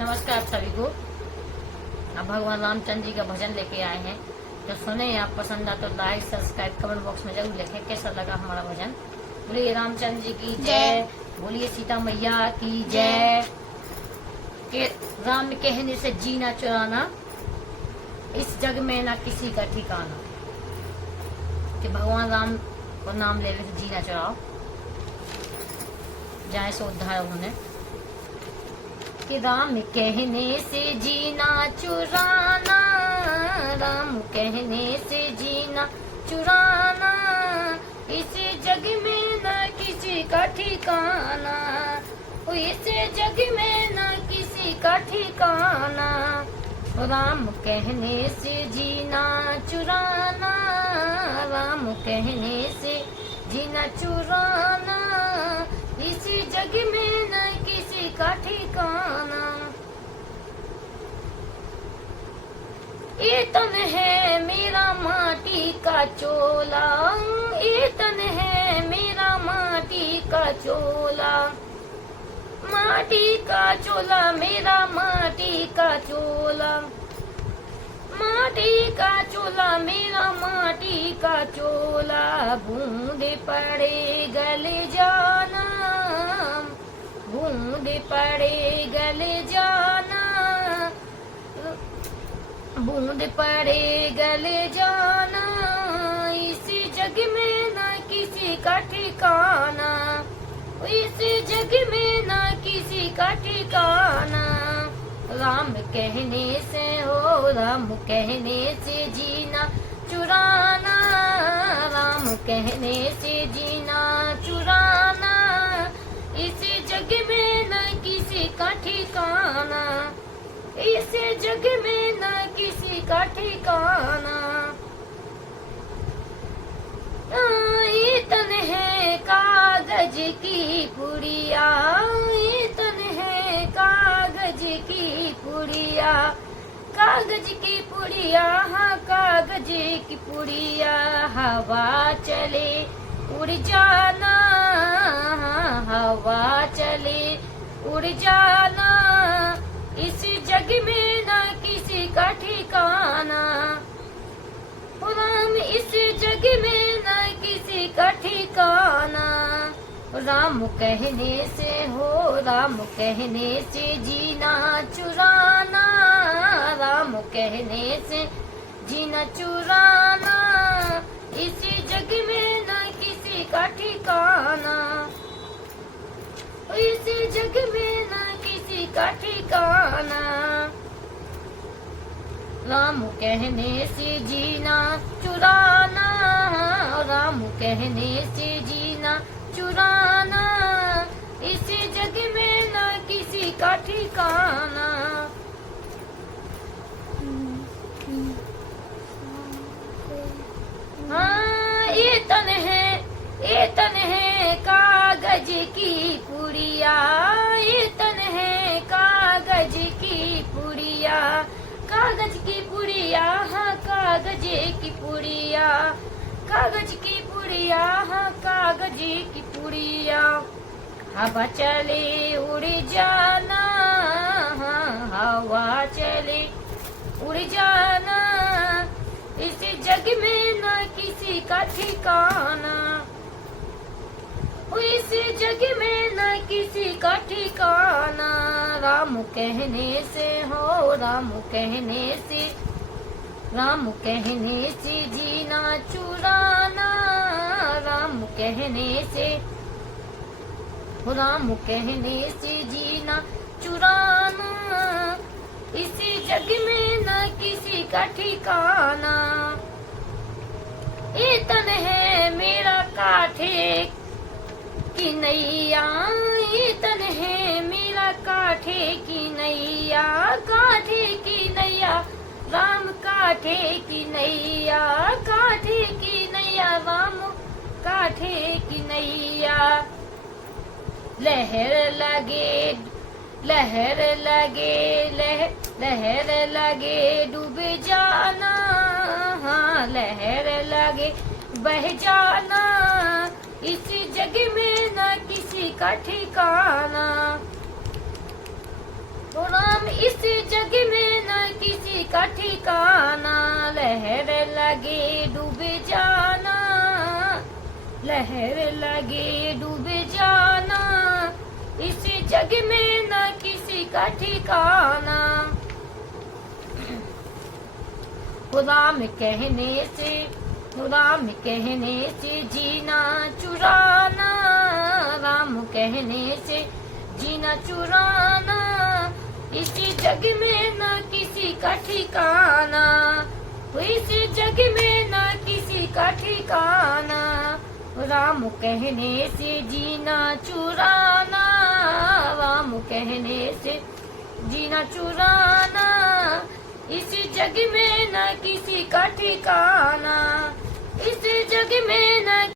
नमस्कार आप सभी को। अब भगवान रामचंद्र जी का भजन लेके आए हैं, तो सुने। आप पसंद आ तो लाइक सब्सक्राइब कमेंट बॉक्स में जरूर लिखें कैसा लगा हमारा भजन। बोलिए रामचंद्र जी की जय, बोलिए सीता मैया की जय। के राम कहने से जीना चुराना, इस जग में ना किसी का ठिकाना। कि भगवान राम को नाम लेने से जीना चुराओ, जाए सो उद्धार होने। कि राम कहने से जीना चुराना, राम कहने से जीना चुराना, इस जग में न किसी का ठिकाना, इस जग में न किसी का ठिकाना। राम कहने से जीना चुराना, राम कहने से जीना चुराना, इसी जग में न किसी का ठिकाना। ये तन है मेरा माटी का चोला, ये तन है मेरा माटी का चोला, माटी का चोला मेरा माटी का चोला, माटी का चोला मेरा माटी का चोला। बूंद पड़े गले जाना, बूंद पड़े गले जाना, बूंद पड़े गले जाना, इसी जग में न किसी का ठिकाना, इस जग में न किसी का ठिकाना। राम कहने से हो, राम कहने से जीना चुराना, राम कहने से जीना चुराना, इस जग में न किसी का ठिकाना, इस जग में न किसी का ठिकाना। ये तन है कागज की पुड़िया, ये तन है कागज की पुड़िया, कागज की पुड़िया, हाँ कागज की पुड़िया। हवा चले उड़ जाना, हवा चले उड़ जाना, इस जग में न किसी का ठिकाना। राम इस जग में न किसी का ठिकाना। राम कहने से हो, राम कहने से जीना चुराना, राम कहने से जीना चुराना, इसी जग में न किसी का ठिकाना, इसी जग में न किसी का ठिकाना। राम कहने से जीना चुराना, राम कहने से जीना चुराना, इसी जग में न किसी का ठिकाना। हाँ ये तन है कागज की पुड़िया, ये तन है कागज की पुड़िया, कागज की पुड़िया, हाँ कागज की पुड़िया, कागज की पुड़िया, हाँ कागज की पुड़िया। हवा चले उड़ जाना, हाँ हवा चले उड़ जाना, इस जग में न किसी का ठिकाना, इस जग में न किसी का ठिकाना। राम कहने से हो, राम कहने से, राम कहने से जीना चुराना, राम कहने से, राम कहने से जीना चुराना, इसी जग में न किसी का ठिकाना। ये तन है मेरा काठे की नैया, ये तन है मेरा काठे की नैया, काठे की नैया, राम काठे की नैया, काठे की नैया, राम काठे की नैया। लहर लगे, लहर लगे, लहर लगे डूब जाना, हाँ लहर लगे बह जाना, इसी जग में न किसी का ठिकाना। तो राम जग में न किसी का ठिकाना, लहर लगे डूबे जाना, लहर लगे डूबे जाना, इस जग में न किसी का ठिकाना। राम कहने से, राम कहने से जीना चुराना, राम कहने से जीना चुराना, इसी जग में न किसी का ठिकाना, इसी जग में न किसी का ठिकाना। राम कहने से जीना चुराना, राम कहने से जीना चुराना, इसी जग में न किसी का ठिकाना, इस जग में न